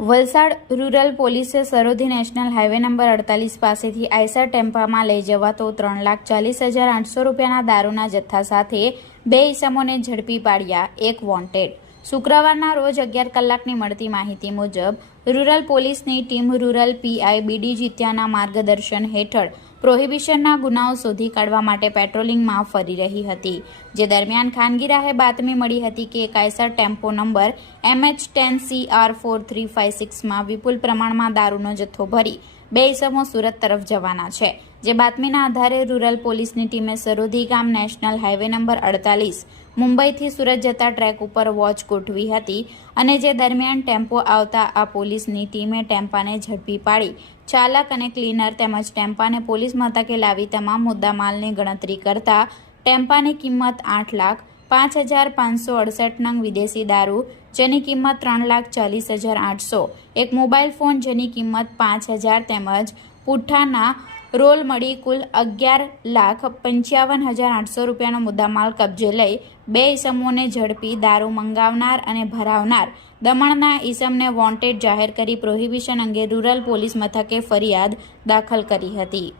Valsad rural પોલીસે Sarodi national highway number 48 પાસેથી Eicher ટેમ્પામાં લઈ જવાતો 3,40,800 રૂપિયાના દારૂના જથ્થા સાથે 2 ઈસમોને ઝડપી પાડ્યા, એક વોન્ટેડ। શુક્રવારના રોજ 11 કલાકની મળતી માહિતી મુજબ રૂરલ પોલીસની ટીમ રૂરલ પીઆઈ બીડી જીત્યાના માર્ગદર્શન હેઠળ પ્રોહિબિશનના ગુનાઓ શોધી કાઢવા માટે પેટ્રોલિંગમાં ફરી રહી હતી। જે દરમિયાન ખાનગી રાહે બાતમી મળી હતી કે એક આઈસર ટેમ્પો નંબર MH10CR4356માં વિપુલ પ્રમાણમાં દારૂનો જથ્થો ભરી 2 ઈસમો સુરત તરફ જવાના છે। જે બાતમીના આધારે રૂરલ પોલીસની ટીમે સરોદી ગામ નેશનલ હાઈવે નંબર 48 મુંબઈથી સુરત જતા ટ્રેક ઉપર વોચ ગોઠવી હતી અને જે દરમિયાન ટેમ્પો આવતા આ પોલીસની ટીમે ટેમ્પાને ઝડપી પાડી ચાલક અને ક્લીનર તેમજ ટેમ્પાને પોલીસ મથકે લાવી તમામ મુદ્દામાલની ગણતરી કરતા ટેમ્પાની કિંમત 8,05,568 નંગ વિદેશી દારૂ જેની કિંમત 3,40,800, એક મોબાઈલ ફોન જેની કિંમત 5,000 તેમજ પુઠ્ઠાના રોલ મળી કુલ 11,55,800 રૂપિયાનો મુદ્દામાલ કબજે લઈ 2 ઈસમોને ઝડપી દારૂ મંગાવનાર અને ભરાવનાર દમણના ઈસમને વોન્ટેડ જાહેર કરી પ્રોહિબિશન અંગે રૂરલ પોલીસ મથકે ફરિયાદ દાખલ કરી હતી।